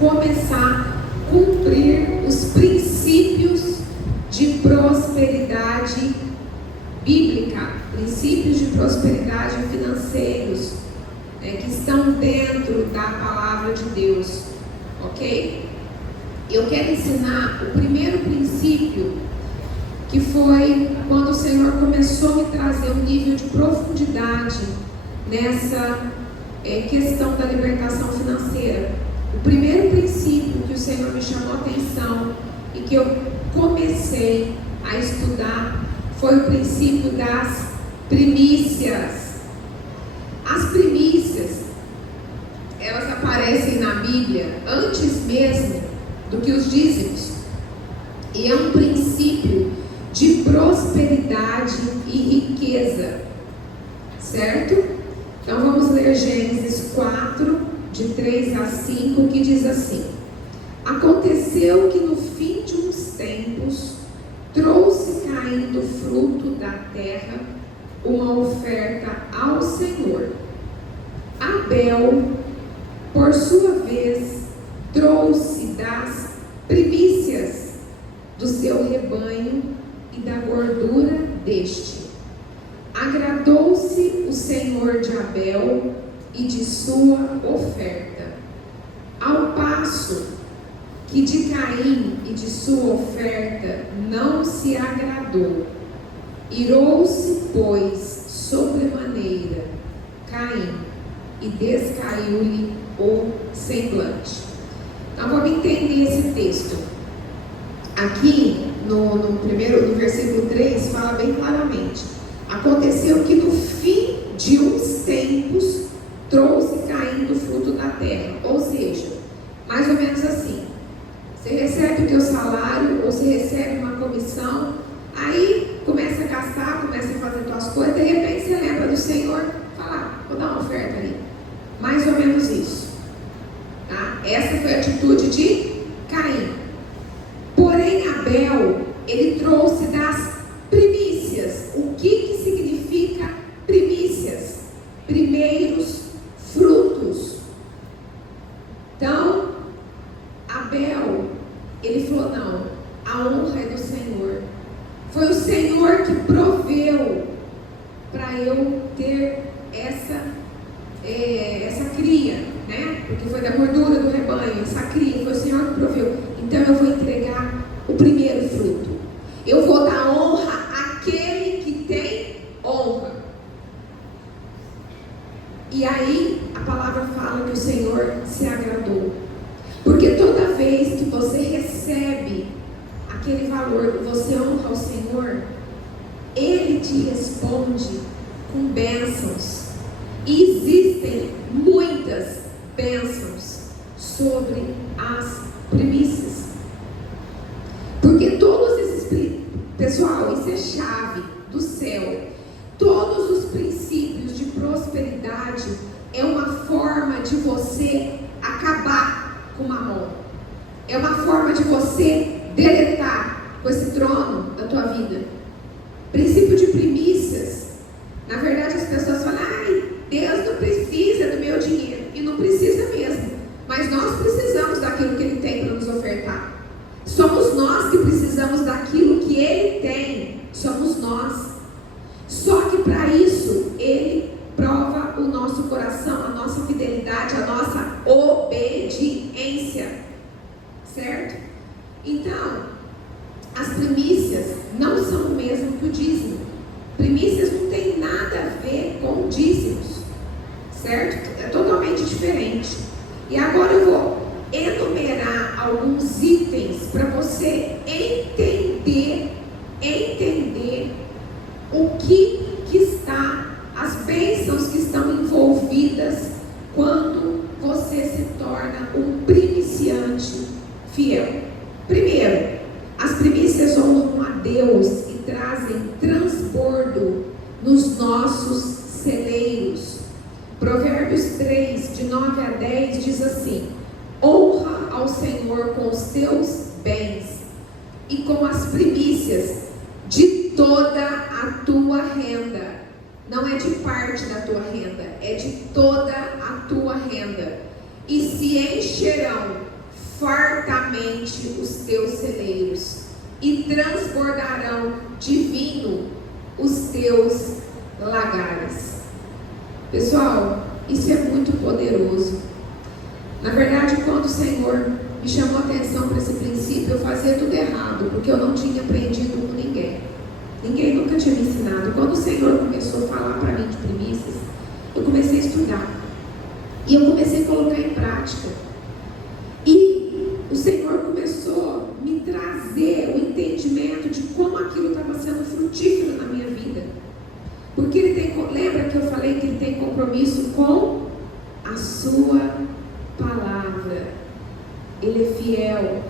começar a cumprir os princípios de prosperidade bíblica, princípios de prosperidade financeiros, que estão dentro da palavra de Deus, ok? Eu quero ensinar o primeiro princípio, que foi quando o Senhor começou a me trazer um nível de profundidade nessa questão da libertação financeira. O primeiro princípio que o Senhor me chamou a atenção e que eu comecei a estudar foi o princípio das primícias. As primícias, elas aparecem na Bíblia antes mesmo do que os dízimos, e é um princípio de prosperidade e riqueza, certo? Então vamos ler Gênesis 4, de 3 a 5, que diz assim: aconteceu que no fim de uns tempos trouxe Caim do fruto da terra uma oferta ao Senhor. Abel, por sua vez, trouxe das primícias do seu rebanho e da gordura deste. Agradou-se o Senhor de Abel e de sua oferta, ao passo que de Caim e de sua oferta não se agradou. Irou-se, pois, sobremaneira Caim, e descaiu-lhe o semblante. Então vamos entender esse texto. Aqui no versículo 3 fala bem claramente: aconteceu que no fim de uns tempos trouxe Caim do fruto da terra. Ou seja, mais ou menos assim: você recebe o teu salário, ou você recebe uma comissão, aí começa a gastar, começa a fazer tuas coisas, de repente você lembra do Senhor, fala, vou dar uma oferta ali. Mais ou menos isso, tá? Essa foi a atitude de Caim. Porém, Abel, ele trouxe das primícias. O que significa primícias? Primeiros frutos. Então, Abel, ele falou, não, a honra é do Senhor. Foi o Senhor que proveu para eu ter essa cria, né? Porque foi da gordura do rebanho, essa cria, foi o Senhor que proveu. Então eu vou entregar o primeiro fruto. Eu vou dar honra àquele que tem honra. E aí a palavra fala que o Senhor se agradou. Porque toda vez que você recebe aquele valor, que você honra ao Senhor, Ele te responde com bênçãos. E existem muitas bênçãos sobre as primícias. Porque todos esses, pessoal, isso é chave do céu. Todos os princípios de prosperidade é uma forma de você acabar com Mamon. É uma forma de você deletar com esse trono da tua vida. Princípio de primícias. Na verdade, as pessoas falam, ai, Deus não precisa do meu dinheiro. E não precisa mesmo. Mas nós precisamos daquilo que Ele tem para nos ofertar. Somos nós que precisamos daquilo que Ele tem. Somos nós. Só que para isso, Ele prova o nosso coração, a nossa fidelidade, a nossa obediência. Certo? Então, as primícias não são o mesmo que o dízimo. Primícias não tem nada a ver com dízimos. Certo? É totalmente diferente. E agora eu vou enumerar alguns itens para você entender o que está, as bênçãos que estão envolvidas quando você se torna um primiciante fiel. Primeiro, as primícias honram a Deus e trazem transbordo nos nossos celeiros. Provérbios 3, de 9 a 10 diz assim: honra ao Senhor com os teus bens e com as primícias de toda a tua renda. Não é de parte da tua renda, é de toda a tua renda. E se encherão fartamente os teus celeiros, e transbordarão de vinho os teus lagares. Pessoal, isso é muito poderoso. Na verdade, quando o Senhor me chamou a atenção para esse princípio, eu fazia tudo errado, porque eu não tinha aprendido com ninguém. Ninguém nunca tinha me ensinado. Quando o Senhor começou a falar para mim de primícias, eu comecei a estudar. E eu comecei a colocar em prática. E o Senhor começou a me trazer o entendimento de como aquilo estava sendo frutífero na minha vida. Porque Ele tem, lembra que eu falei que Ele tem compromisso com a sua palavra. Ele é fiel.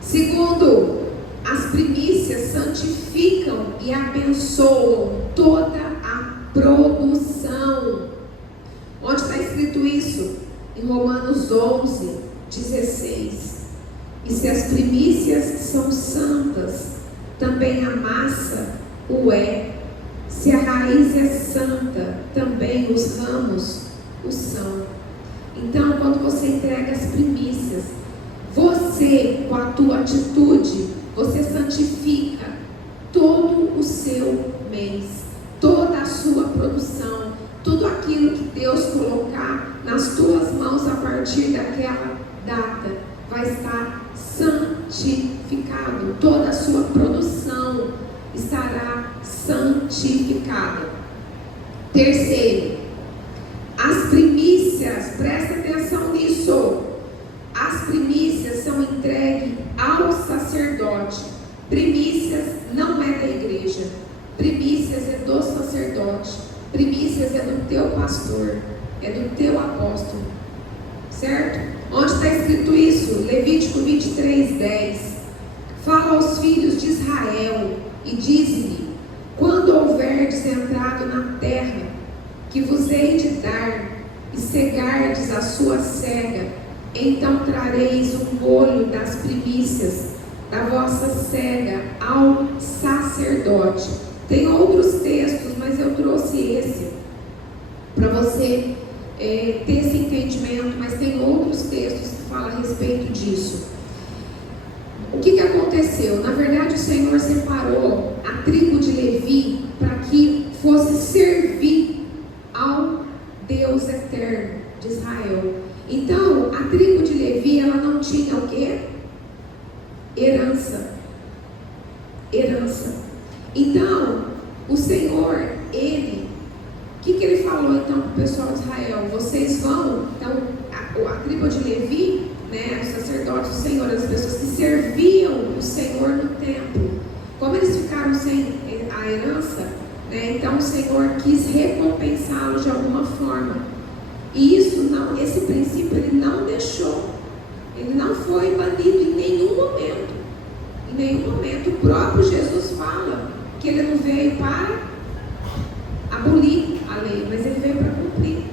Segundo, as primícias santificam e abençoam toda a produção. Onde está escrito isso? Em Romanos 11, 16. E se as primícias são santas, também a massa o é. Se a raiz é santa, também os ramos o são. Então, quando você entrega as primícias, você, com a tua atitude, você santifica todo o seu mês, toda a sua produção, tudo aquilo que Deus colocar nas tuas mãos a partir daquela data vai estar santificado. Toda a sua produção estará santificada. Terceiro, as primícias, presta atenção nisso. As primícias são entregues ao sacerdote. Primícias não é da igreja. Primícias é do sacerdote. Primícias é do teu pastor. É do teu apóstolo. Certo? Onde está escrito isso? Levítico 23, 10. Fala aos filhos de Israel e diz-lhe: quando houverdes entrado na terra que vos hei de dar, e cegardes a sua cega, então trareis um molho das primícias da vossa cega ao sacerdote. Tem outros textos, mas eu trouxe esse para você ter esse entendimento, mas tem outros textos que falam a respeito disso. O que aconteceu? Na verdade, o Senhor separou a tribo de Levi para que fosse servir ao Deus eterno de Israel. Então, a tribo de Levi, ela não tinha o quê? Herança. Então, o Senhor, o que Ele falou então para o pessoal de Israel? Vocês vão, então, a tribo de Levi, né, os sacerdotes do Senhor, as pessoas que serviam o Senhor no templo, como eles ficaram sem a herança, né, então o Senhor quis recompensá-los de alguma forma. E isso não, esse princípio Ele não deixou, Ele não foi banido em nenhum momento. Em nenhum momento. O próprio Jesus fala que Ele não veio para abolir a lei, mas Ele veio para cumprir,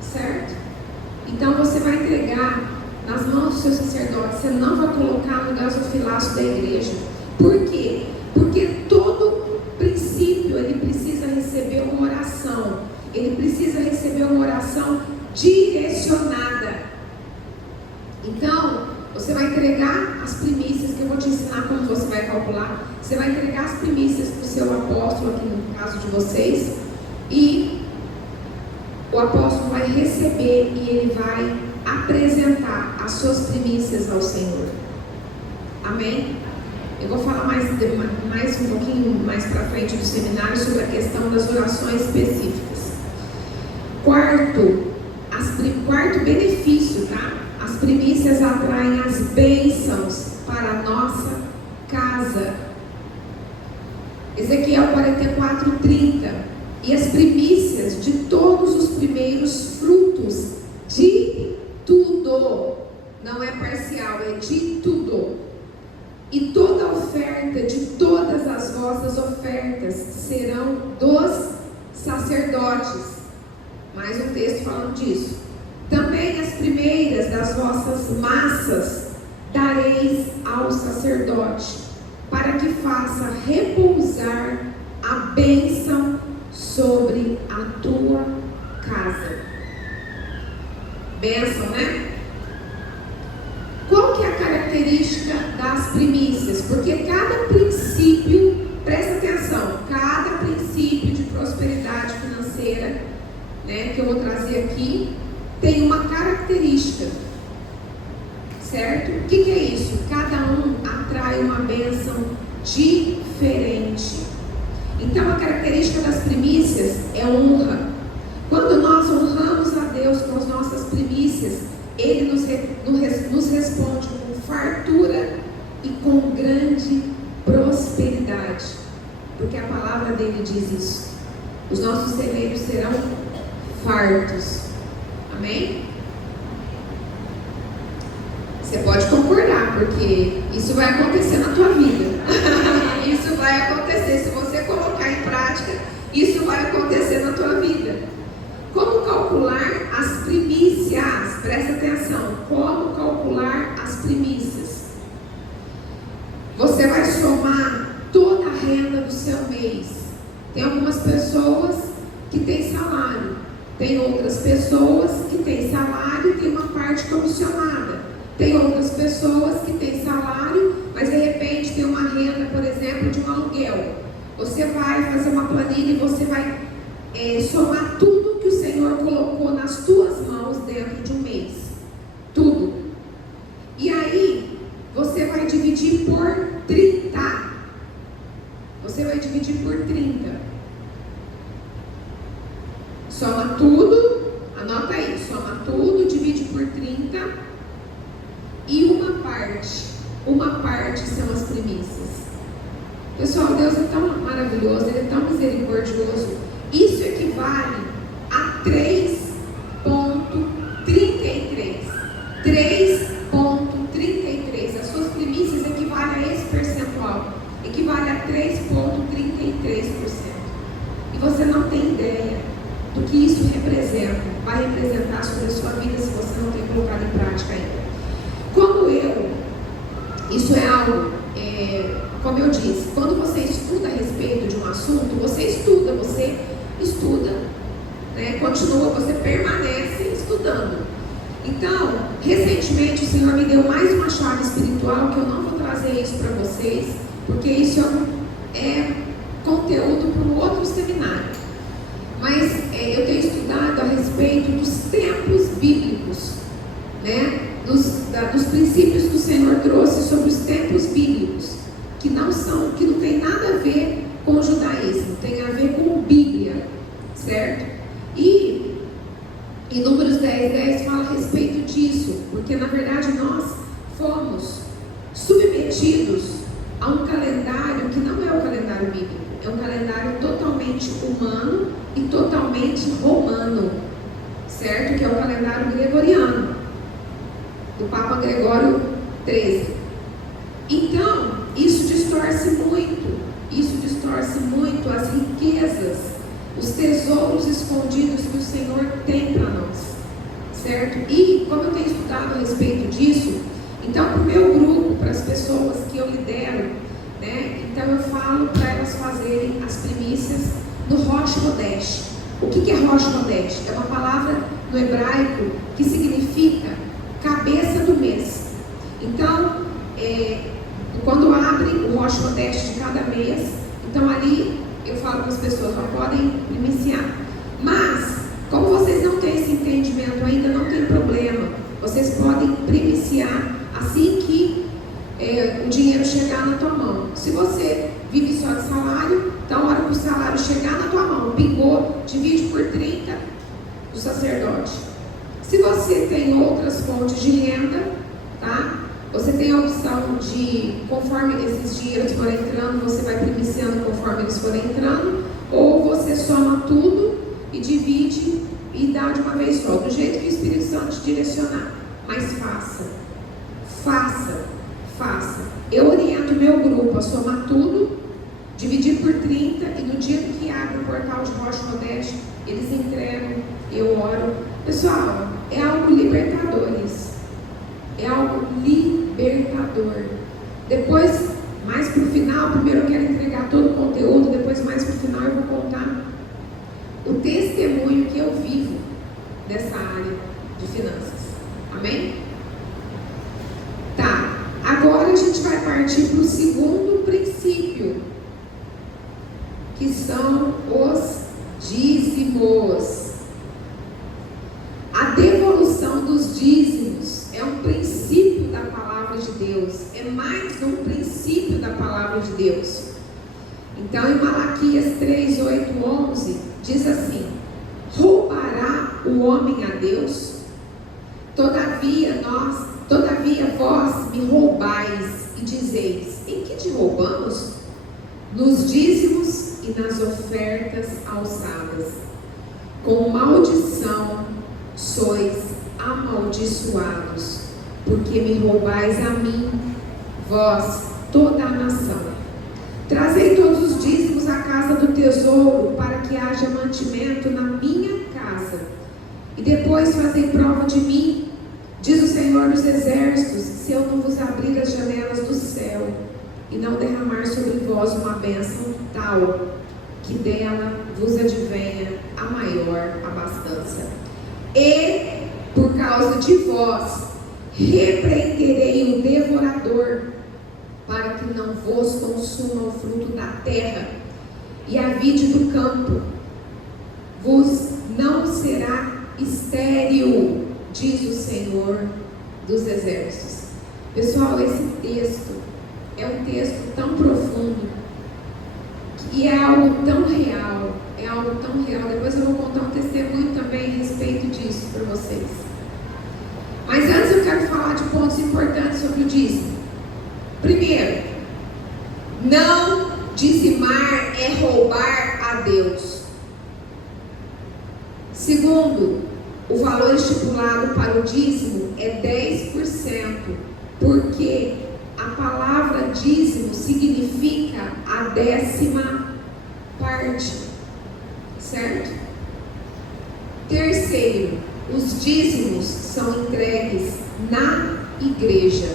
certo? Então você vai entregar nas mãos do seu sacerdote, você não vai colocar no gasofilaço da igreja. Por quê? Porque todo princípio ele precisa receber uma oração. Ele precisa receber uma oração direcionada. Então, você vai entregar as primícias, que eu vou te ensinar como você vai calcular. Você vai entregar as primícias para o seu apóstolo, aqui no caso de vocês, e o apóstolo vai receber e ele vai apresentar as suas primícias ao Senhor. Amém? Eu vou falar mais um pouquinho mais para frente do seminário sobre a questão das orações específicas. Quarto benefício, tá? As primícias atraem as bênçãos para a nossa casa. Ezequiel 44:30. E as primícias de todos os primeiros frutos de tudo, não é parcial, é de tudo. E toda oferta de todas as vossas ofertas serão dos sacerdotes. Mais um texto falando disso. Também as primeiras das vossas massas dareis ao sacerdote, para que faça repousar a bênção sobre a tua casa. Bênção, né? primícias, porque cada princípio, presta atenção, cada princípio de prosperidade financeira, né, que eu vou trazer aqui, tem uma característica, certo? O que é isso? Cada um atrai uma bênção diferente. Então a característica das primícias é honra. Quando nós honramos a Deus com as nossas primícias, Ele nos responde com fartura e com grande prosperidade, porque a palavra dele diz isso. Os nossos celeiros serão fartos. Amém? Você pode concordar, porque isso vai acontecer na tua vida. Isso vai acontecer. Se você colocar em prática, isso vai acontecer na tua vida. Como calcular as primícias? Presta atenção. Como calcular as primícias? Você vai somar toda a renda do seu mês. Tem algumas pessoas que têm salário. Tem outras pessoas que têm salário e tem uma parte comissionada. Tem outras pessoas que têm salário, mas de repente tem uma renda, por exemplo, de um aluguel. Você vai fazer uma planilha e você vai somar tudo que o Senhor colocou nas tuas mãos dentro de um mês. Tudo. E aí, você vai dividir por 30. Você vai dividir por 30. Soma tudo, anota aí, soma tudo, divide por 30. E uma parte são as primícias. Pessoal, Deus é tão maravilhoso, Ele é tão misericordioso. Isso equivale a 3,33. 3,33. As suas primícias equivalem a esse percentual. Equivale a 3,33%. E você não tem ideia do que isso representa. Vai representar sobre a sua vida se você não tem colocado em prática ainda. Isso é algo, como eu disse, quando você estuda a respeito de um assunto, você estuda, né? Continua, você permanece estudando. Então, recentemente o Senhor me deu mais uma chave espiritual, que eu não vou trazer isso para vocês, porque isso é conteúdo para um outro seminário. Mas eu tenho estudado a respeito dos tempos bíblicos, né? Dos princípios que o Senhor trouxe sobre os tempos bíblicos, que não tem nada a ver com o judaísmo, tem a ver com Bíblia, certo? E em Números 10:10 fala a respeito disso, porque na verdade nós fomos submetidos a um calendário que não é o calendário bíblico, é um calendário totalmente humano e totalmente romano, certo? Que é o calendário gregoriano, do Papa Gregório XIII. Então, isso distorce muito as riquezas, os tesouros escondidos que o Senhor tem para nós, certo? E, como eu tenho estudado a respeito disso, então, para o meu grupo, para as pessoas que eu lidero, né, então eu falo para elas fazerem as primícias no Rosh Hodesh. O que é Rosh Hodesh? É uma palavra no hebraico que significa cabeça do mês. Então, quando abre o Rosh Hodesh de cada mês, então ali eu falo para as pessoas, não podem primiciar. Mas, como vocês não têm esse entendimento ainda, não tem problema. Vocês podem primiciar assim que o dinheiro chegar na tua mão. Se você vive só de salário, então a hora que o salário chegar na tua mão, pingou, divide por 30 do sacerdote. Se você tem outras fontes de renda, tá? Você tem a opção de, conforme esses dinheiros forem entrando, você vai primiciando conforme eles forem entrando, ou você soma tudo e divide e dá de uma vez só, do jeito que o Espírito Santo te direcionar. Mas faça. Eu oriento o meu grupo a somar tudo, dividir por 30, e no dia que abre o portal de Rosh Hodesh, eles entregam, eu oro. Pessoal, é algo libertador isso. É algo libertador. Depois, mais para o final, primeiro eu quero entregar todo o conteúdo, depois mais para o final eu vou contar o testemunho que eu vivo nessa área de finanças. Amém? Tá, agora gente vai partir para o segundo princípio, que são os dízimos. A devolução dos dízimos é um princípio da palavra de Deus, é mais um princípio da palavra de Deus. Então, em Malaquias 3, 8, 11, diz assim: roubará o homem a Deus? Todavia vós me roubais e dizeis: em que te roubamos? Nos dízimos e nas ofertas alçadas. Com maldição sois amaldiçoados, porque me roubais a mim, vós, toda a nação. Trazei todos os dízimos à casa do tesouro, para que haja mantimento na minha casa. E depois fazei prova de mim, diz o Senhor dos Exércitos, se eu não vos abrir as janelas do céu e não derramar sobre vós uma bênção tal, que dela vos advenha a maior abastança. E, por causa de vós, repreenderei o devorador, para que não vos consuma o fruto da terra, e a vide do campo vos não será estéril, diz o Senhor dos Exércitos. Pessoal, esse texto é um texto tão profundo, e é algo tão real, Depois eu vou contar um testemunho também a respeito disso para vocês. Mas antes eu quero falar de pontos importantes sobre o dízimo. Primeiro, não dizimar é roubar a Deus. Segundo, o valor estipulado para o dízimo é 10%, porque a palavra dízimo significa a 10ª parte, certo? Terceiro, os dízimos são entregues na igreja.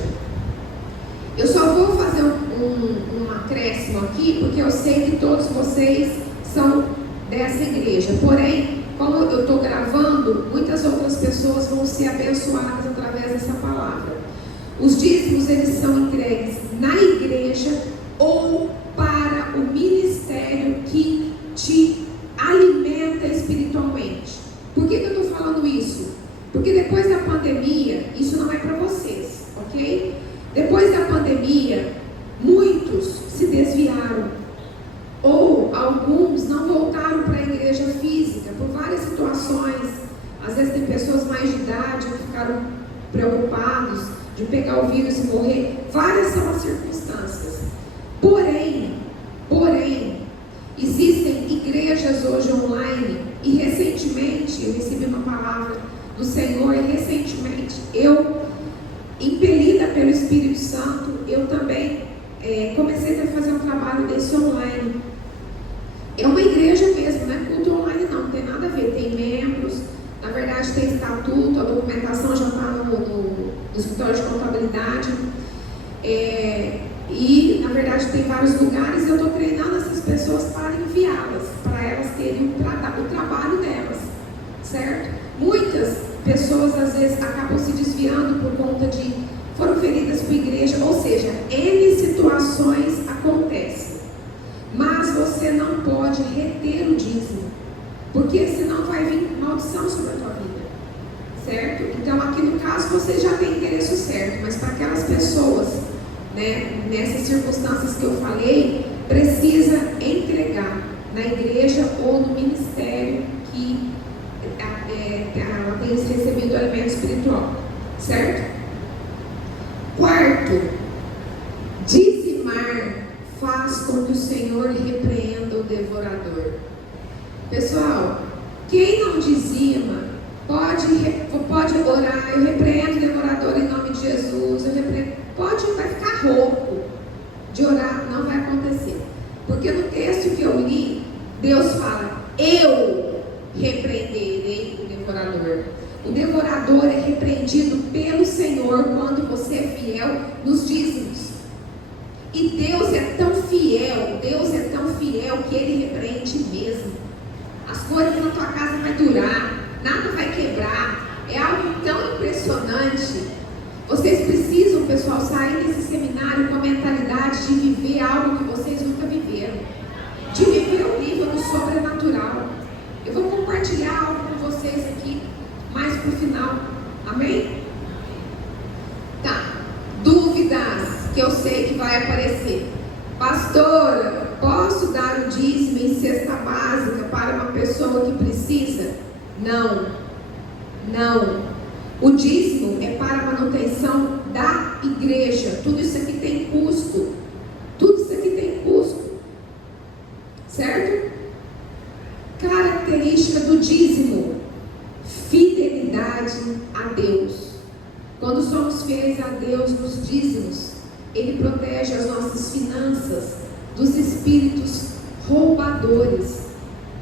Eu só vou fazer um acréscimo aqui, porque eu sei que todos vocês são dessa igreja. Porém, como eu estou gravando, muitas outras pessoas vão ser abençoadas através dessa palavra. Os dízimos, eles são entregues na igreja ou para o ministério que te alimenta espiritualmente. Por que eu estou falando isso? Porque depois da pandemia, isso não é para vocês, ok? Depois da pandemia, muitos se desviaram, ou alguns não voltaram para a igreja física, por várias situações. Às vezes tem pessoas mais de idade que ficaram preocupados de pegar o vírus e morrer. Várias são as circunstâncias. Porém, existem igrejas hoje online, e recentemente eu recebi uma palavra do Senhor, e recentemente eu, impelida pelo Espírito Santo, eu também comecei a fazer um trabalho desse online. É uma igreja mesmo, não é culto online não tem nada a ver, tem membros, na verdade tem estatuto, a documentação já está no escritório de contabilidade, e na verdade tem vários lugares, e eu estou treinando essas pessoas para enviá-las, para elas terem o trabalho delas, certo? Muitas pessoas às vezes acabam se desviando por conta de foram feridas por igreja, ou seja, N situações acontecem, mas você não pode reter o dízimo, porque senão vai vir maldição sobre a tua vida, certo? Então aqui no caso você já tem endereço certo, mas para aquelas pessoas, né, nessas circunstâncias que eu falei, precisa entregar na igreja ou no ministério que ela tem recebido o alimento espiritual, certo? Quarto, dizimar faz com que o Senhor repreenda o devorador. Pessoal, quem não dizima pode orar, eu repreendo o devorador em nome de Jesus, vai ficar rouco de orar, não vai acontecer. Porque no texto que eu li, Deus fala: eu repreenderei o devorador. O devorador é repreendido pelo Senhor quando você é fiel nos dízimos. E Deus é tão fiel que Ele repreende mesmo. As coisas na tua casa vai durar, nada vai quebrar. É algo tão impressionante. Vocês precisam, pessoal, sair desse seminário seminário com a mentalidade de viver algo que vocês nunca viveram, de viver o nível do sobrenatural. Eu vou compartilhar algo com vocês aqui, mais pro final. Amém? Tá. Dúvidas que eu sei que vai aparecer. Pastora, posso dar o dízimo em cesta básica para uma pessoa que precisa? Não. Não. O dízimo é para a manutenção da igreja. Tudo isso aqui tem custo. Tudo isso aqui tem custo. Certo? Característica do dízimo: fidelidade a Deus. Quando somos fiéis a Deus nos dízimos, Ele protege as nossas finanças dos espíritos roubadores.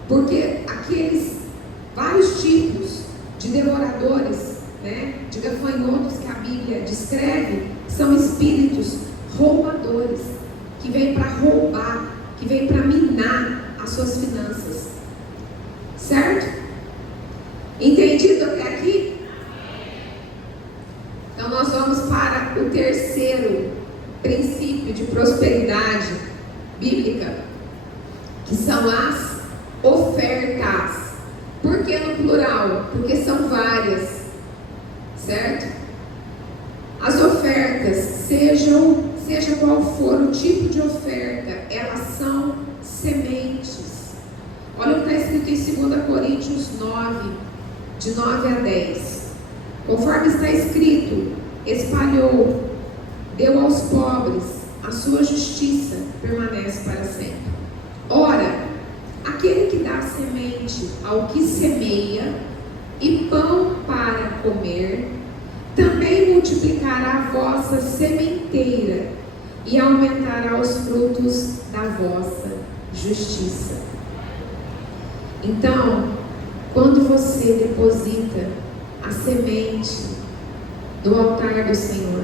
Porque aqueles vários tipos de devoradores, de gafanhotos que a Bíblia descreve, são espíritos roubadores, que vêm para roubar, que vêm para minar as suas finanças. Certo? Entendido até aqui? Então nós vamos para o terceiro princípio de prosperidade bíblica, que são as ofertas. Por que no plural? Porque são várias, certo? As ofertas, seja qual for o tipo de oferta, elas são sementes. Olha o que está escrito em 2 Coríntios 9, de 9 a 10. Conforme está escrito: espalhou, deu aos pobres, a sua justiça permanece para sempre. Ora, aquele que dá semente ao que semeia e pão para comer, também multiplicará a vossa sementeira e aumentará os frutos da vossa justiça. Então, quando você deposita a semente no altar do Senhor,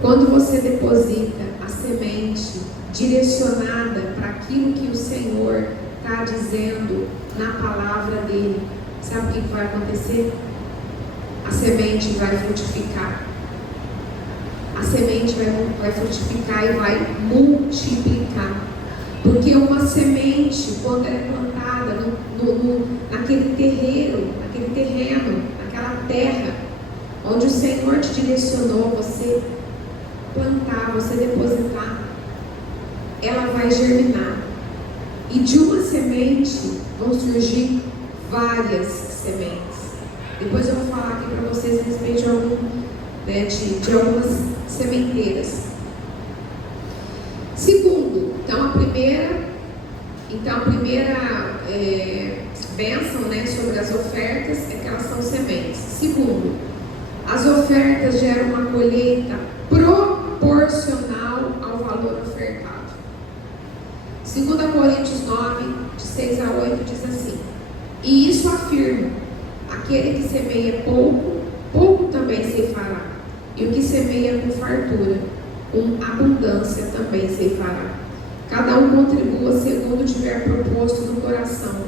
quando você deposita a semente direcionada para aquilo que o Senhor está dizendo na palavra dele, sabe o que vai acontecer? A semente vai frutificar. A semente vai frutificar e vai multiplicar. Porque uma semente, quando ela é plantada naquele terreno, naquela terra, onde o Senhor te direcionou, você plantar, você depositar, ela vai germinar. E de uma semente vão surgir várias sementes. Depois eu vou falar aqui para vocês a respeito de algumas sementeiras. Segundo, então a primeira bênção, sobre as ofertas é que elas são sementes. Segundo, as ofertas geram uma colheita proporcional ao valor ofertado. 2 Coríntios 9, de 6 a 8, diz assim: e isso afirmo: aquele que semeia pouco, pouco também ceifará, e o que semeia com fartura, com abundância também ceifará. Cada um contribua segundo tiver proposto no coração,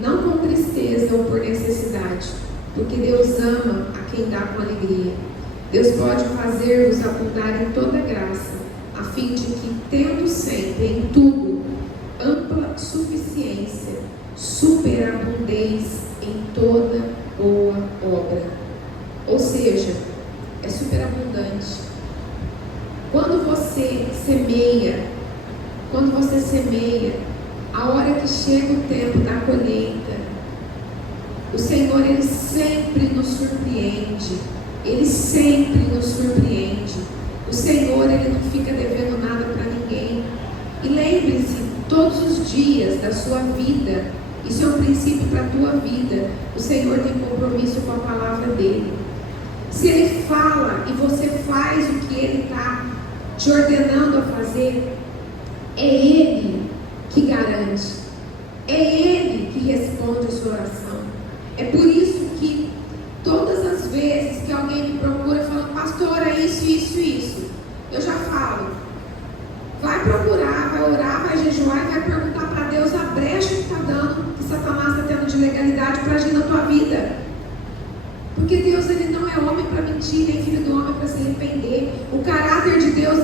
não com tristeza ou por necessidade, porque Deus ama a quem dá com alegria. Deus pode fazer-vos abundar em toda graça, a fim de que, tendo sempre em tudo ampla suficiência, superabundeis em toda boa obra. Ou seja, é superabundante. Quando você semeia, a hora que chega o tempo da colheita, o Senhor, Ele sempre nos surpreende. Ele sempre nos surpreende. O Senhor, Ele não fica devendo nada para ninguém. E lembre-se, todos os dias da sua vida, isso é um princípio para a tua vida, o Senhor tem compromisso com a palavra dEle. Se Ele fala e você faz o que Ele está te ordenando a fazer, é Ele que garante, é Ele que responde a sua oração. É por isso que todas as vezes que alguém me procura falando: pastora, isso, eu já falo: vai procurar, vai orar, vai jejuar e vai perguntar para Deus a brecha que está dando, que Satanás está tendo de legalidade para agir na tua vida. Porque Deus, Ele não é homem para mentir, nem filho do homem para se arrepender. O caráter de Deus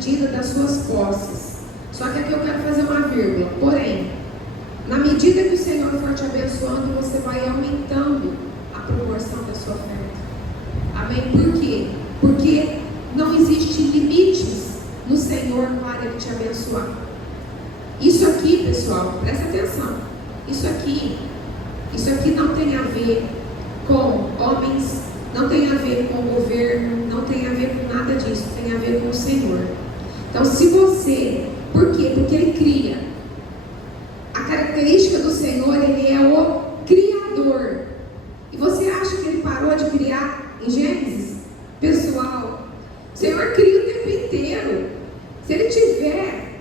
medida das suas posses. Só que aqui eu quero fazer uma vírgula. Porém, na medida que o Senhor for te abençoando, você vai aumentando a proporção da sua oferta. Amém? Por quê? Porque não existe limites no Senhor para Ele te abençoar. Isso aqui, pessoal, presta atenção. Isso aqui não tem a ver com homens, não tem a ver com o governo, não tem a ver com nada disso, tem a ver com o Senhor. Então, se você, por quê? Porque Ele cria. A característica do Senhor, Ele é o Criador. E você acha que Ele parou de criar em Gênesis? Pessoal, o Senhor cria o tempo inteiro. Se Ele tiver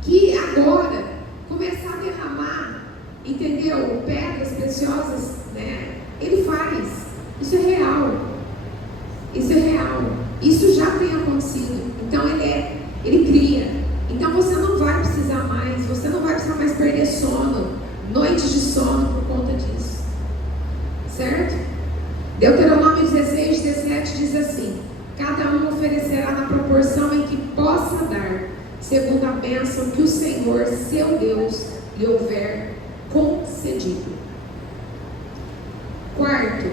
que agora começar a derramar, entendeu? Pedras preciosas, né? Ele faz. Isso é real. Isso é real. Isso já tem acontecido. Então Ele cria. Então você não vai precisar mais, você não vai precisar mais perder sono, noites de sono por conta disso. Certo? Deuteronômio 16, 17 diz assim: cada um oferecerá na proporção em que possa dar, segundo a bênção que o Senhor, seu Deus, lhe houver concedido. Quarto,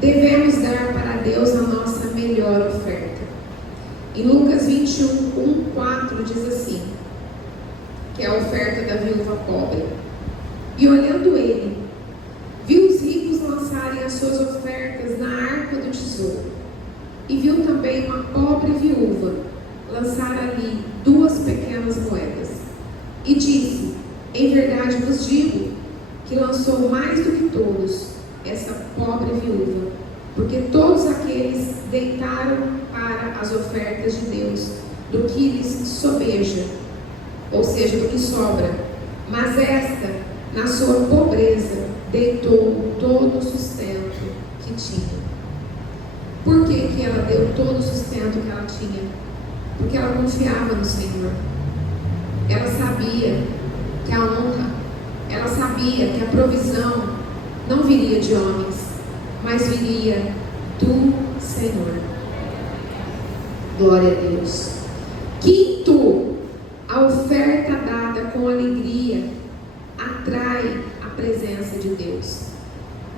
devemos dar para Deus a nossa melhor oferta. Em Lucas 21, 4 diz assim, que é a oferta da viúva pobre. E olhando ele, viu os ricos lançarem as suas ofertas na arca do tesouro. E viu também uma pobre viúva lançar ali 2 pequenas moedas. E disse: em verdade vos digo, que lançou mais do que todos essa pobre viúva, porque todos aqueles deitaram para as ofertas de Deus do que lhes sobeja, ou seja, do que sobra, mas esta, na sua pobreza, deitou todo o sustento que tinha. Por que ela deu todo o sustento que ela tinha? Porque ela confiava no Senhor. Ela sabia que a honra, ela sabia que a provisão não viria de homens, mas viria do Senhor. Glória a Deus. Quinto, a oferta dada com alegria atrai a presença de Deus.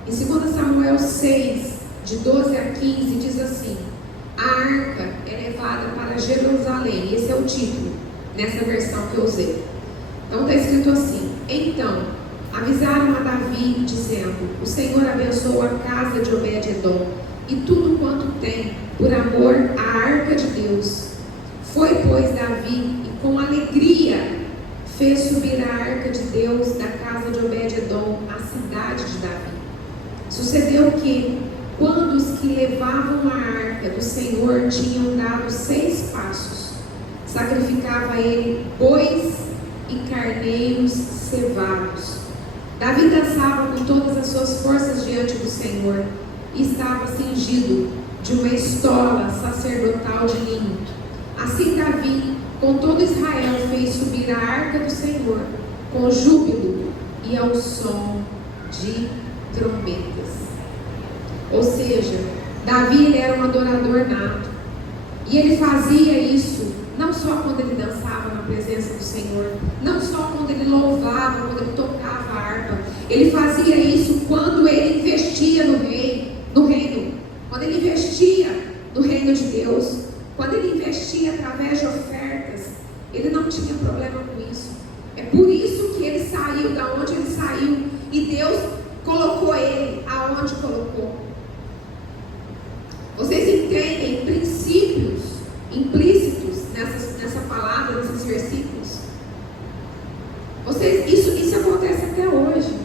Em 2 Samuel 6, de 12 a 15, diz assim: a arca é levada para Jerusalém. Esse é o título, nessa versão que eu usei. Então está escrito assim: então avisaram a Davi, dizendo: o Senhor abençoou a casa de Obed-edom e tudo quanto tem, por amor à arca de Deus. Foi, pois, Davi, e com alegria fez subir a arca de Deus da casa de Obed-edom à cidade de Davi. Sucedeu que, quando os que levavam a arca do Senhor tinham dado 6 passos, sacrificava ele bois e carneiros cevados. Davi dançava com todas as suas forças diante do Senhor e estava cingido de uma estola sacerdotal de linho. Assim Davi, com todo Israel, fez subir a arca do Senhor com júbilo e ao som de trombetas. Ou seja, Davi, ele era um adorador nato. E ele fazia isso não só quando ele dançava na presença do Senhor, não só quando ele louvava, quando ele tocava a harpa. Ele fazia isso quando ele investia no reino, quando ele investia no reino de Deus, quando ele investia através de ofertas. Ele não tinha problema com isso. É por isso que ele saiu da onde ele saiu e Deus colocou ele aonde colocou. Vocês entendem princípios implícitos nessa palavra, nesses versículos? Isso acontece até hoje.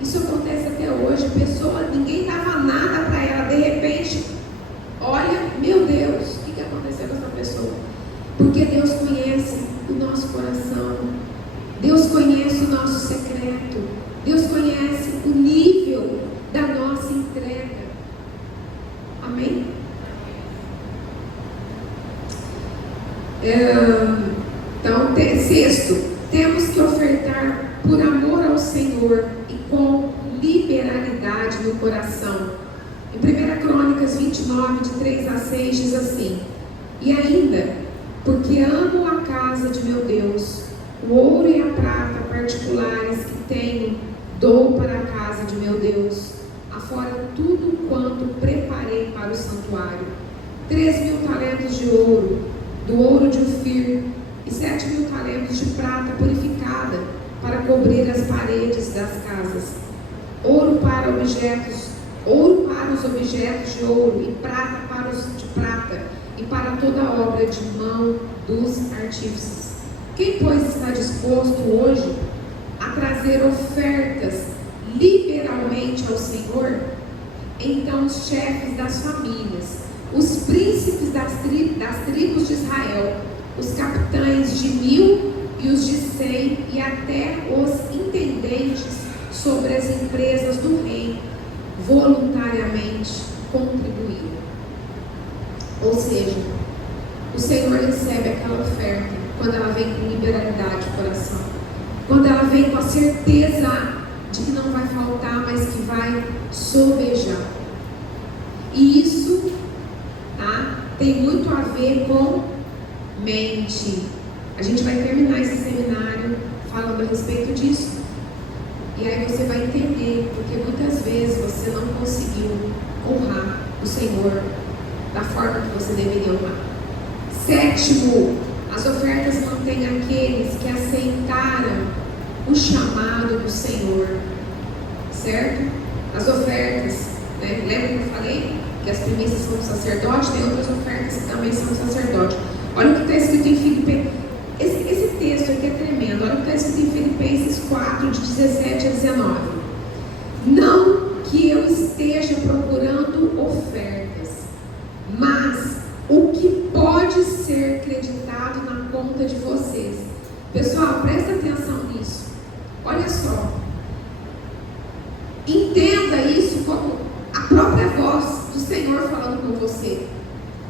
Isso acontece até hoje. Pessoa, ninguém dava nada para ela, de repente, olha, meu Deus, o que aconteceu com essa pessoa? Porque Deus conhece o nosso coração. Deus conhece o nosso secreto. Deus conhece o nível da nossa entrega. Amém? Então, sexto, temos que ofertar por amor ao Senhor e com liberalidade no coração. Em 1 Crônicas 29, de 3 a 6, diz assim: E ainda, porque amo a casa de meu Deus, o ouro e a prata particulares que tenho, dou para a casa de meu Deus, afora tudo quanto preparei para o santuário. 3.000 talentos de ouro, do ouro de Ofir, e 7.000 talentos de prata purificada, para cobrir as paredes das casas. Ouro para os objetos de ouro, e prata para os de prata, e para toda a obra de mão dos artífices. Quem, pois, está disposto hoje a trazer ofertas liberalmente ao Senhor? Então os chefes das famílias, os príncipes das tribos de Israel, os capitães de 1.000 e os de 100, e até os intendentes sobre as empresas do rei, voluntariamente contribuíram. Ou seja, o Senhor recebe aquela oferta quando ela vem com liberalidade de coração, quando ela vem com a certeza de que não vai faltar, mas que vai sobejar. E isso, tem muito a ver com mente. A gente vai terminar esse seminário falando a respeito disso. E aí você vai entender porque muitas vezes você não conseguiu honrar o Senhor da forma que você deveria honrar. 7, as ofertas mantêm aqueles que aceitaram o chamado do Senhor, certo? As ofertas, né? Lembra que eu falei que as primícias são do sacerdote? Tem outras ofertas que também são do sacerdote. Olha o que está escrito em Filipenses. Esse texto aqui é tremendo. Olha o que está escrito em Filipenses 4, de 17 a 19. Não que eu esteja procurando ofertas, mas o que pode ser acreditado na conta de vocês. Pessoal, presta atenção nisso. Olha só. Entenda isso como a própria voz do Senhor falando com você.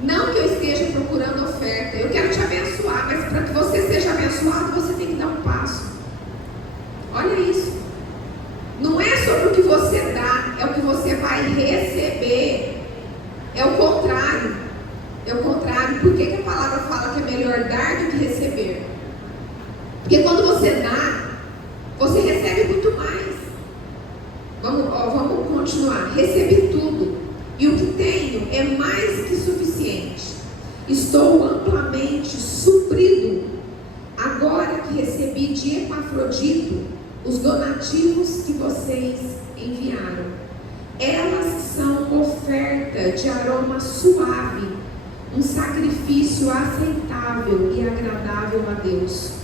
Não que eu esteja procurando oferta. Eu quero te abençoar, mas para que você seja abençoado, você tem que dar um passo. Olha isso. Não é sobre o que você dá, é o que você vai receber. É o contrário. É o contrário. Por que a palavra fala que é melhor dar do que receber? Porque quando você dá, você recebe muito mais. Vamos continuar. Recebi tudo. E o que tenho é mais que suficiente. Estou amplamente suprido. Agora que recebi de Epafrodito os donativos que vocês enviaram. Elas são oferta de aroma suave, um sacrifício aceitável e agradável a Deus.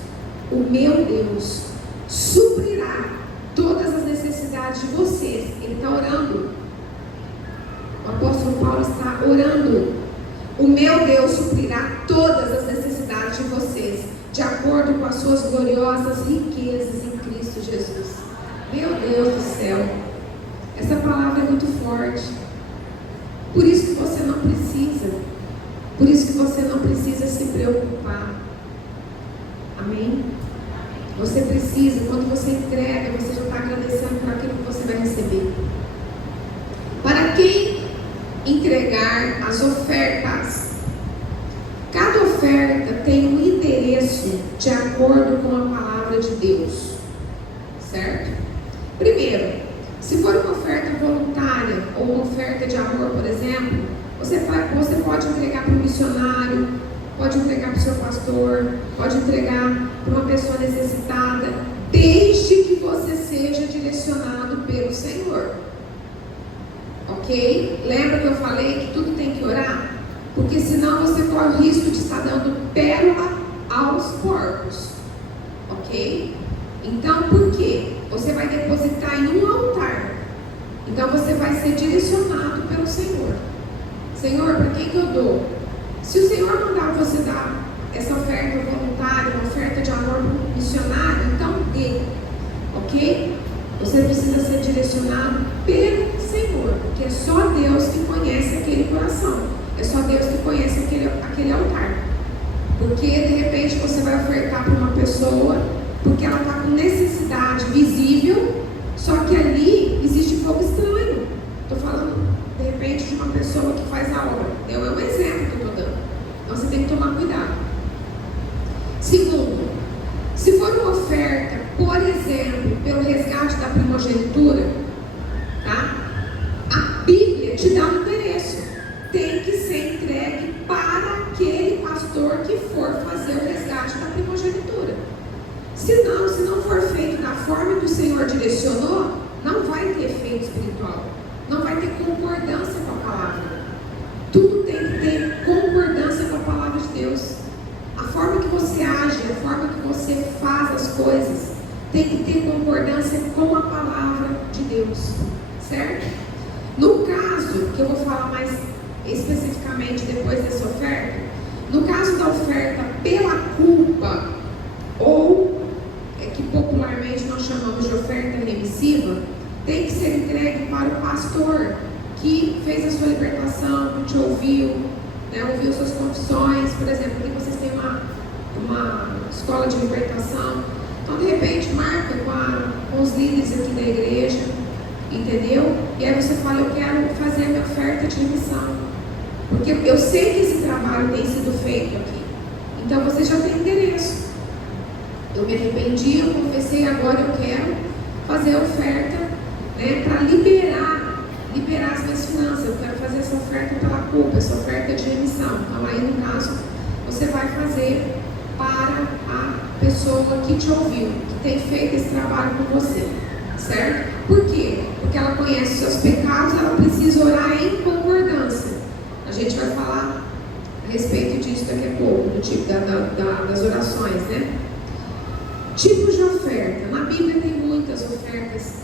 O meu Deus suprirá todas as necessidades de vocês. Ele está orando. O apóstolo Paulo está orando. O meu Deus suprirá todas as necessidades de vocês, de acordo com as suas gloriosas riquezas em Cristo Jesus. Meu Deus do céu, essa palavra é muito forte. Por isso que você não precisa se preocupar. Amém? Você precisa, quando você entrega, você já está agradecendo por aquilo que você vai receber. Para quem entregar as ofertas, cada oferta tem um endereço de acordo com a palavra de Deus, certo? Primeiro, se for uma oferta voluntária ou uma oferta de amor, por exemplo, você pode entregar para um missionário, pode entregar para o seu pastor, pode entregar para uma pessoa necessitada, desde que você seja direcionado pelo Senhor. Ok? Lembra que eu falei que tudo tem que orar? Porque senão você corre o risco de estar dando pérola aos porcos. Ok? Então, por quê? Você vai depositar em um altar. Então você vai ser direcionado pelo Senhor. Senhor, para quem que eu dou? Se o Senhor mandar você dar essa oferta voluntária, uma oferta de amor missionário, então dê. Ok? Você precisa ser direcionado pelo Senhor, porque é só Deus que conhece aquele coração, é só Deus que conhece aquele altar. Porque de repente você vai ofertar para uma pessoa, porque ela está com necessidade visível, só que ali existe fogo estranho. Estou falando de repente de uma pessoa que faz a obra. É um exemplo que eu estou dando. Então você tem que tomar cuidado. Segundo, se for uma oferta, por exemplo, pelo resgate da primogenitura, tá? A Bíblia te dá um endereço. Tem que ser entregue para aquele pastor que for fazer o resgate da primogenitura. Se não for feito da forma que o Senhor direcionou, não vai ter efeito espiritual. Não vai ter concordância com a palavra. Tudo tem que ter concordância com a palavra de Deus. A forma que você age, a forma que você faz as coisas, tem que ter concordância com a palavra de Deus. Certo? No caso, que eu vou falar mais especificamente depois dessa oferta, no caso da oferta pela culpa, ou que popularmente nós chamamos de oferta remissiva, tem que ser entregue para o pastor que fez a sua libertação, que te ouviu, né, ouviu suas confissões. Por exemplo, aqui vocês têm uma escola de libertação, então de repente marca com os líderes aqui da igreja, entendeu? E aí você fala, eu quero fazer a minha oferta de remissão, porque eu sei que esse trabalho tem sido feito aqui, então você já tem endereço. Eu me arrependi, eu confessei, agora eu quero fazer a oferta, né, para liberar as minhas finanças. Eu quero fazer essa oferta pela culpa, essa oferta de remissão. Então aí no caso, você vai fazer para a pessoa que te ouviu, que tem feito esse trabalho com você, certo? Por quê? Porque ela conhece os seus pecados, ela precisa orar em concordância. A gente vai falar a respeito disso daqui a pouco, do tipo das orações, né? Tipos de oferta. Na Bíblia tem muitas ofertas,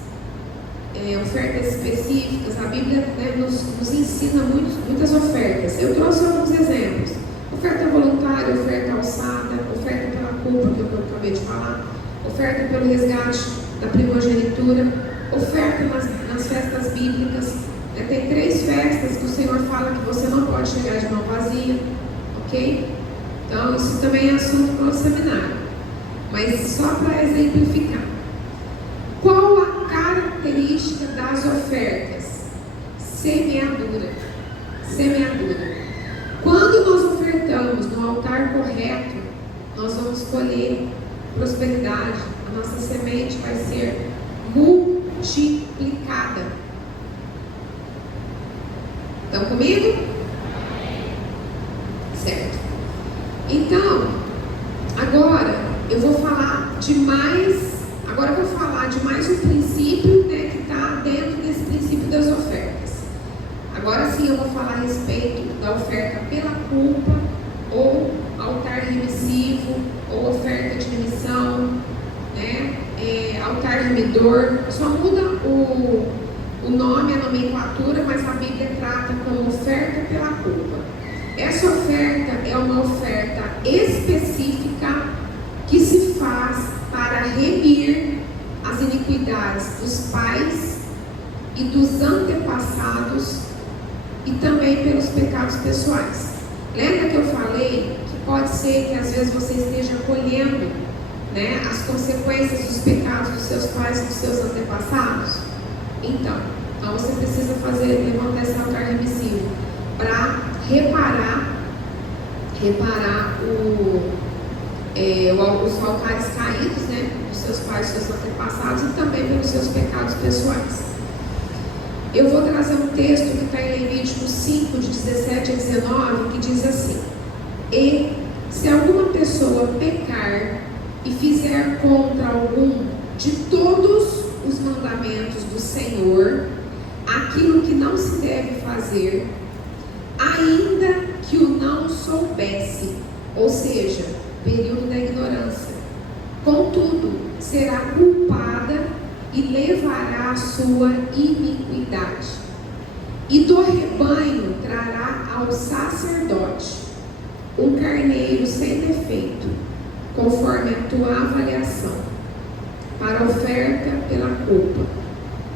ofertas específicas. A Bíblia, né, nos ensina muitas ofertas. Eu trouxe alguns exemplos: oferta voluntária, oferta alçada, oferta pela culpa, que eu acabei de falar, oferta pelo resgate da primogenitura, oferta nas festas bíblicas. Tem 3 festas que o Senhor fala que você não pode chegar de mão vazia, ok? Então isso também é assunto para o seminário, mas só para exemplificar. Qual a característica das ofertas? Semeadura. Quando nós ofertamos no altar correto, nós vamos colher prosperidade. A nossa semente vai ser multiplicada. Estão comigo? Certo. Então, agora eu vou falar de mais um princípio, né, que está dentro desse princípio das ofertas. Agora sim eu vou falar a respeito da oferta pela culpa, ou altar remissivo, ou oferta de remissão, né, altar remidor. Só muda o nome, a nomenclatura, mas a Bíblia trata como oferta pela culpa. Essa oferta é uma oferta específica que se faz para remir as iniquidades dos pais e dos antepassados, e também pelos pecados pessoais. Lembra que eu falei que pode ser que às vezes você esteja colhendo, né, as consequências dos pecados dos seus pais e dos seus antepassados? Então você precisa levantar esse altar remissivo para reparar os altares caídos, né, dos seus pais e dos seus antepassados, e também pelos seus pecados pessoais. Eu vou trazer um texto que está em Levítico 5, de 17 a 19, que diz assim: e se alguma pessoa pecar e fizer contra algum de todos os mandamentos do Senhor aquilo que não se deve fazer, ainda que o não soubesse, ou seja, período da ignorância, contudo, será culpada e levará a sua iniquidade. E do rebanho trará ao sacerdote um carneiro sem defeito, conforme a tua avaliação, para a oferta pela culpa.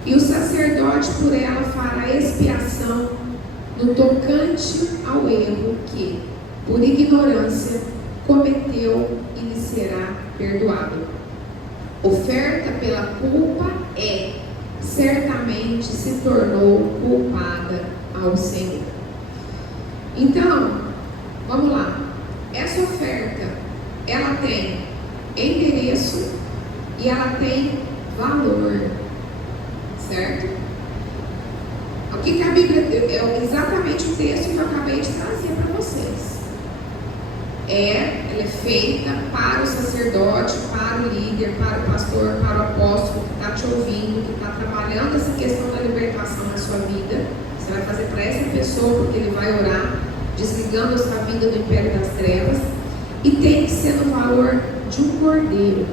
E o sacerdote por ela fará expiação no tocante ao erro que, por ignorância, cometeu, e lhe será perdoado. Oferta pela culpa certamente se tornou culpada ao Senhor. Então, vamos lá. ela tem endereço e ela tem valor, certo? O que a Bíblia, é exatamente o texto que eu acabei de trazer para vocês. Ela é feita para o sacerdote, para o líder, para o pastor, para o apóstolo que está te ouvindo, que está trabalhando essa questão da libertação na sua vida. Você vai fazer para essa pessoa, porque ele vai orar, desligando a sua vida do império das trevas. E tem que ser no valor de um cordeiro.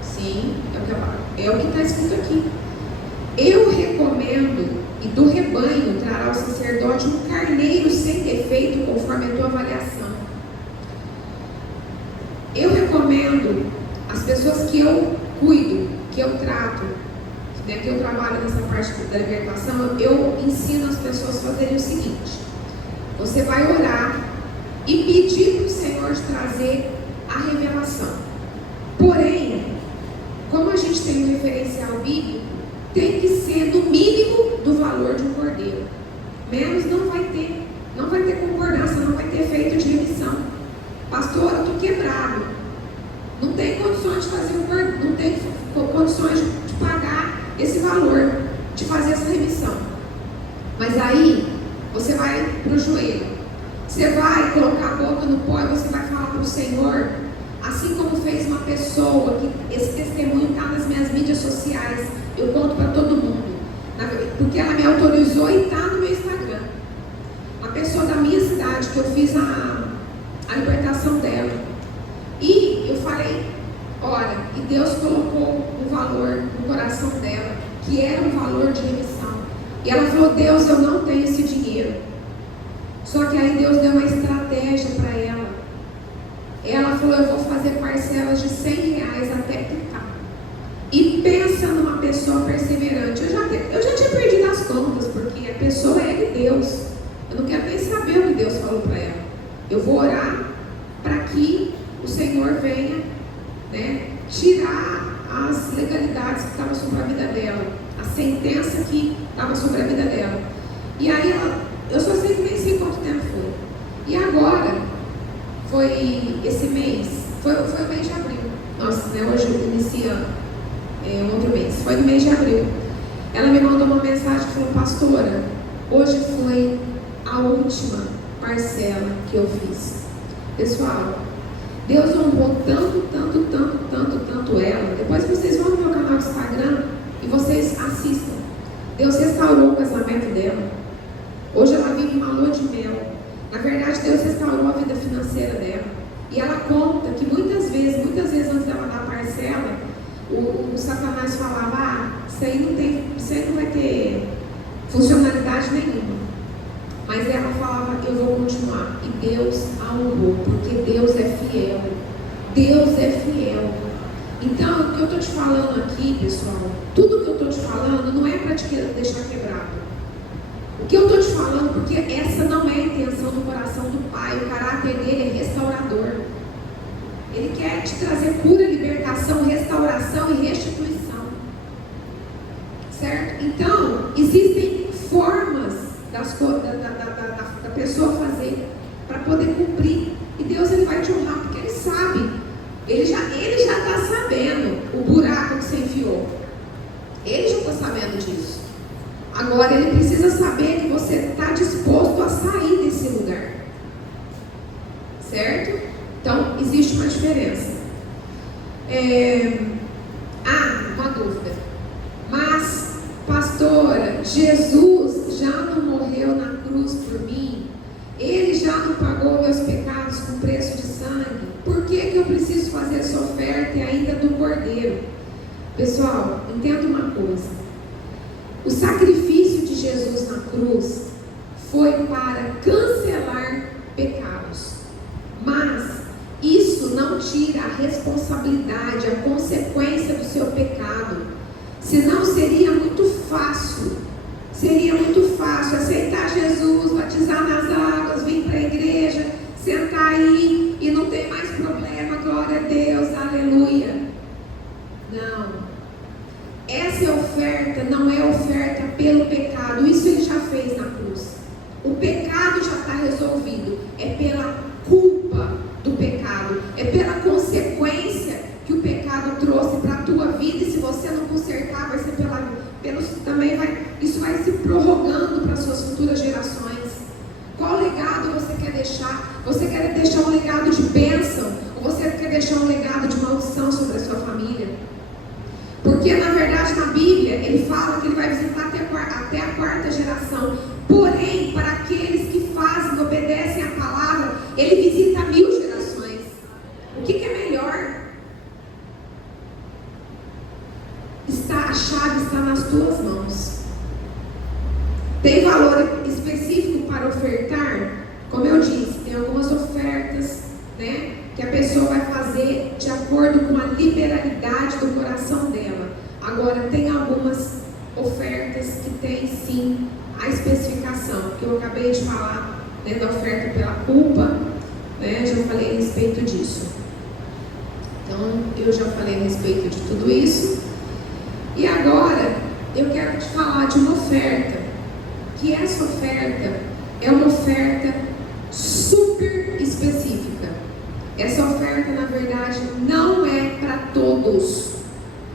Sim, é o que está escrito aqui. Eu recomendo, e do rebanho trará o sacerdote um carneiro sem defeito, conforme a tua avaliação. Eu recomendo as pessoas que eu cuido, que eu trato, né, que eu trabalho nessa parte da libertação, eu ensino as pessoas a fazerem o seguinte: você vai orar e pedir para o Senhor trazer a revelação. Porém, como a gente tem um referencial bíblico, tem que ser no mínimo do valor de um cordeiro. Menos não vai ter concordância, não vai ter efeito de remissão. Pastor, eu estou quebrado, não tem condições de fazer um cordeiro, não tem condições de pagar esse valor, de fazer essa remissão. Mas aí, você vai para o joelho, você vai colocar a boca no pó e você vai falar para o Senhor, assim como fez uma pessoa, que esse testemunho está nas minhas mídias sociais, eu conto para todo mundo, porque ela me autorizou e está no meu Instagram. Uma pessoa da minha cidade, que eu fiz a libertação dela, e eu falei, ora, e Deus colocou um valor no coração dela, que era um valor de remissão, e ela falou: Deus, eu não tenho esse dinheiro. Só que aí Deus deu uma estratégia para ela. Ela falou: eu vou fazer parcelas de R$100 até quitar. E pensa numa pessoa perseverante. Eu já tinha perdido as contas, porque a pessoa é de Deus. Eu não quero nem saber o que Deus falou para ela. Eu vou orar para que o Senhor venha, né, tirar as legalidades que estavam sobre a vida dela, a sentença que estava sobre a vida dela. E aí eu só sei que nem sei quanto tempo foi. E agora, foi esse mês, foi o mês de abril. Nossa, né, hoje inicia outro mês. Foi no mês de abril. Ela me mandou uma mensagem e falou: pastora, hoje foi a última parcela que eu fiz. Pessoal, Deus honrou tanto ela. Depois vocês vão no meu canal do Instagram e vocês assistam. Deus restaurou o casamento dela. Hoje ela vive uma lua de mel. Na verdade, Deus restaurou a vida financeira dela. E ela conta que muitas vezes antes dela dar a parcela, o Satanás falava: isso aí não vai ter funcionalidade nenhuma. Mas ela falava: eu vou continuar. E Deus a honrou, porque Deus é fiel. Deus é fiel. Então, o que eu estou te falando aqui, pessoal, tudo que eu estou te falando não é para te deixar quebrado. O que eu estou te falando, porque essa não é a intenção do coração do Pai. O caráter dele é restaurador. Ele quer te trazer cura, libertação, restauração e restituição. Certo? Então, existem formas da pessoa fazer para poder cumprir. E Deus, ele vai te honrar, porque ele sabe. Ele já está sabendo o buraco que você enfiou. Ele já está sabendo disso. Agora ele precisa saber que você está disposto a sair desse lugar. Certo? Então, existe uma diferença. Uma dúvida. Mas, pastora, Jesus já não morreu na cruz por mim? Ele já não pagou meus pecados com preço de sangue? Por que eu preciso fazer essa oferta e ainda do cordeiro? Pessoal, entenda uma coisa. O sacrifício de Jesus na cruz foi para cancelar pecados. Mas isso não tira a responsabilidade, a consequência do seu pecado. Senão seria muito fácil. Seria muito fácil aceitar Jesus, batizar nas águas, vir para a igreja, sentar aí e não ter mais problema. Glória a Deus, aleluia. Não. Essa oferta não é oferta pelo pecado. Isso ele já fez na cruz. O pecado já está resolvido. É pela culpa do pecado. deixar um legado de maldição sobre a sua família. Porque na verdade na Bíblia ele fala que ele vai visitar até a quarta geração. Porém, para aqueles que fazem, obedecem a palavra, ele visita 1000 gerações. O que é melhor? A chave está nas tuas mãos. Tem valor específico para ofertar? Como eu disse, tem algumas ofertas, né, que a pessoa vai fazer de acordo com a liberalidade do coração dela. Agora, tem algumas ofertas que tem sim a especificação, que eu acabei de falar, né, da oferta pela culpa, né, já falei a respeito disso. Então, eu já falei a respeito de tudo isso. E agora, eu quero te falar de uma oferta, que essa oferta é uma oferta super específica. Essa oferta, na verdade, não é para todos.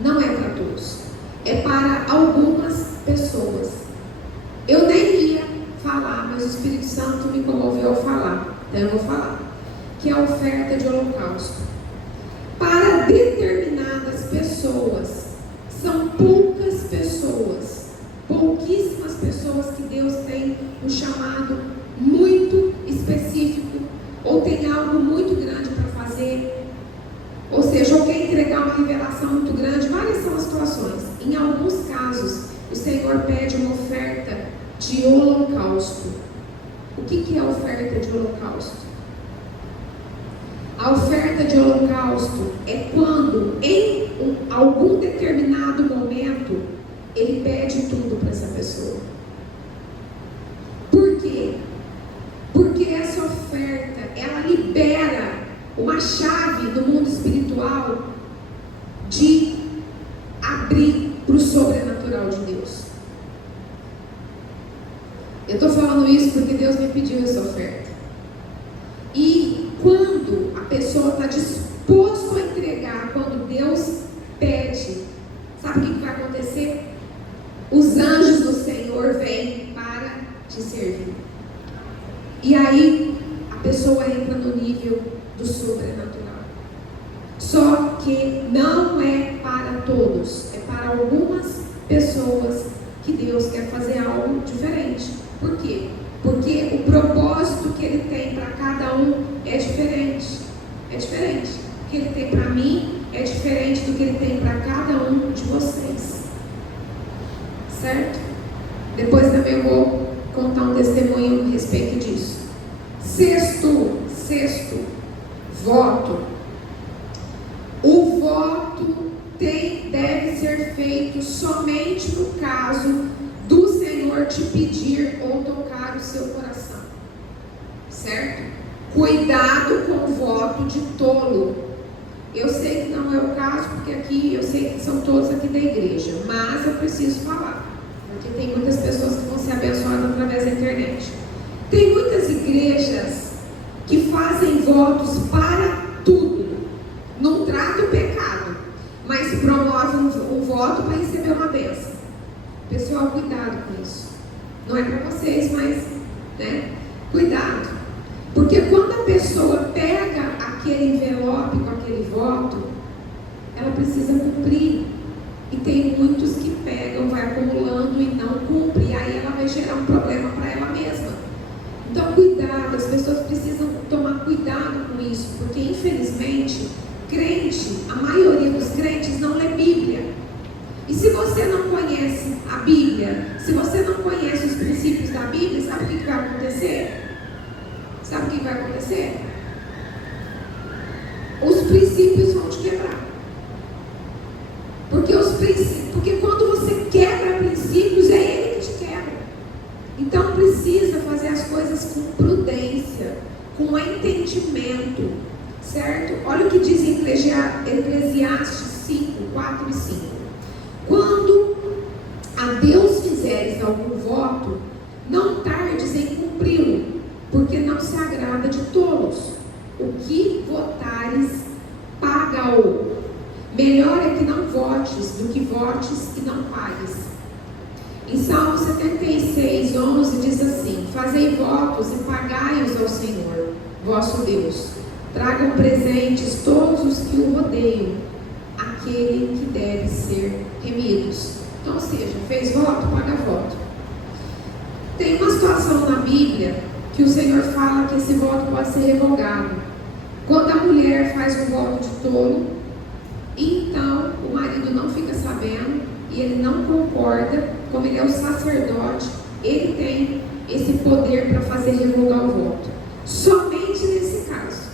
Não é para todos. É para algumas pessoas. Eu nem ia falar, mas o Espírito Santo me comoveu a falar. Então eu vou falar. Que é a oferta de holocausto. Para determinadas pessoas. São poucas pessoas. Pouquíssimas pessoas que Deus tem um chamado muito específico. Ou tem algo muito grande para fazer. Ou seja, ou quer entregar uma revelação muito grande. Várias são as situações. Em alguns casos, o Senhor pede uma oferta de holocausto. O que é a oferta de holocausto? A oferta de holocausto é quando, em algum determinado momento, ele pede tudo para essa pessoa. Por quê? Porque essa oferta, ela libera uma chave do mundo espiritual de abrir para o sobrenatural de Deus. Eu estou falando isso porque Deus me pediu essa oferta. E quando a pessoa está disposto a entregar, quando Deus pede, sabe o que vai acontecer? Os anjos do Senhor vêm para te servir. E aí a pessoa entra no nível do sobrenatural. Só que não é para todos, é para algumas pessoas que Deus quer fazer algo diferente. Por quê? Porque o propósito que Ele tem para cada um é diferente. É diferente. O que Ele tem para mim é diferente do que Ele tem para cada um de vocês. Certo? Depois também eu vou contar um testemunho a respeito disso. Sexto, voto. O voto deve ser feito somente no caso do Senhor te pedir ou tocar o seu coração. Certo? Cuidado com o voto de tolo. Eu sei que não é o caso, porque aqui eu sei que são todos aqui da igreja, mas eu preciso falar, porque tem muitas pessoas que vão ser abençoadas através da internet. Tem muitas igrejas que fazem votos para tudo, não trata o pecado, mas promove um voto para receber uma bênção. Pessoal, cuidado com isso. Não é para vocês, mas, né, cuidado. Porque quando a pessoa pega aquele envelope com aquele voto, ela precisa cumprir. E tem muitos que pegam, vai acumulando e não cumpre. E aí ela vai gerar um problema para ela mesma. Então, cuidado. As pessoas precisam tomar cuidado com isso. Porque, infelizmente, crente, a maioria dos crentes não lê Bíblia. E se você não conhece a Bíblia, se você não conhece os princípios da Bíblia, sabe o que vai acontecer? Sabe o que vai acontecer? Os princípios vão te quebrar. Porque quando você quebra princípios, é ele que te quebra. Então precisa fazer as coisas com prudência, com entendimento, certo? Olha o que diz em Eclesiastes 5, 4 e 5. Quando a Deus fizeres algum voto, não tardes em cumpri-lo, porque não se agrada de tolos. O que votares, paga-o. Melhor é que não votes do que votes e não pagues. Em Salmo 76, 11 diz assim: fazei votos e pagai-os ao Senhor, vosso Deus. Tragam presentes todos os que o rodeiam, aquele que deve ser remidos. Então, ou seja, fez voto, paga voto. Tem uma situação na Bíblia que o Senhor fala que esse voto pode ser revogado. Quando a mulher faz um voto de tolo, então o marido não fica sabendo e ele não concorda, como ele é o sacerdote, ele tem esse poder para fazer revogar o voto. Somente nesse caso.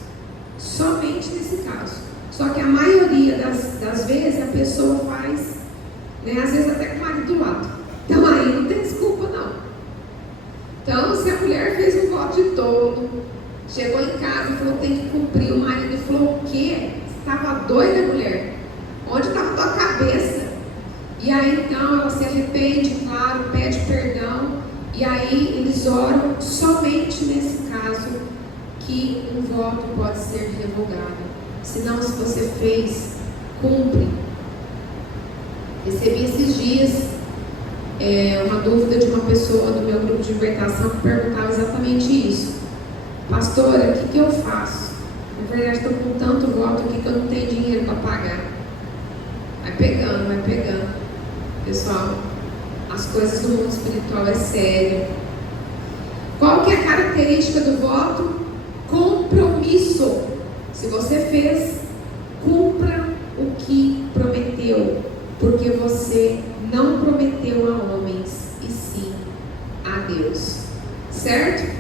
Somente nesse caso. Só que a maioria das vezes a pessoa faz, né, às vezes até com o marido do lado. Então aí não tem desculpa não. Então se a mulher fez um voto de tolo, chegou em casa e falou tem que cumprir, o marido falou o quê? Você estava doida, mulher? Onde estava tua cabeça? E aí então ela se arrepende, claro, pede perdão, e aí eles oram somente nesse caso que um voto pode ser revogado. Senão, se você fez, cumpre. Recebi esses dias uma dúvida de uma pessoa do meu grupo de libertação que perguntava exatamente isso. Pastora, o que eu faço? Na verdade, estou com tanto voto aqui que eu não tenho dinheiro para pagar. Vai pegando, vai pegando. Pessoal, as coisas do mundo espiritual é sério. Qual que é a característica do voto? Compromisso. Se você fez, cumpra o que prometeu, porque você não prometeu a homens, e sim a Deus. Certo?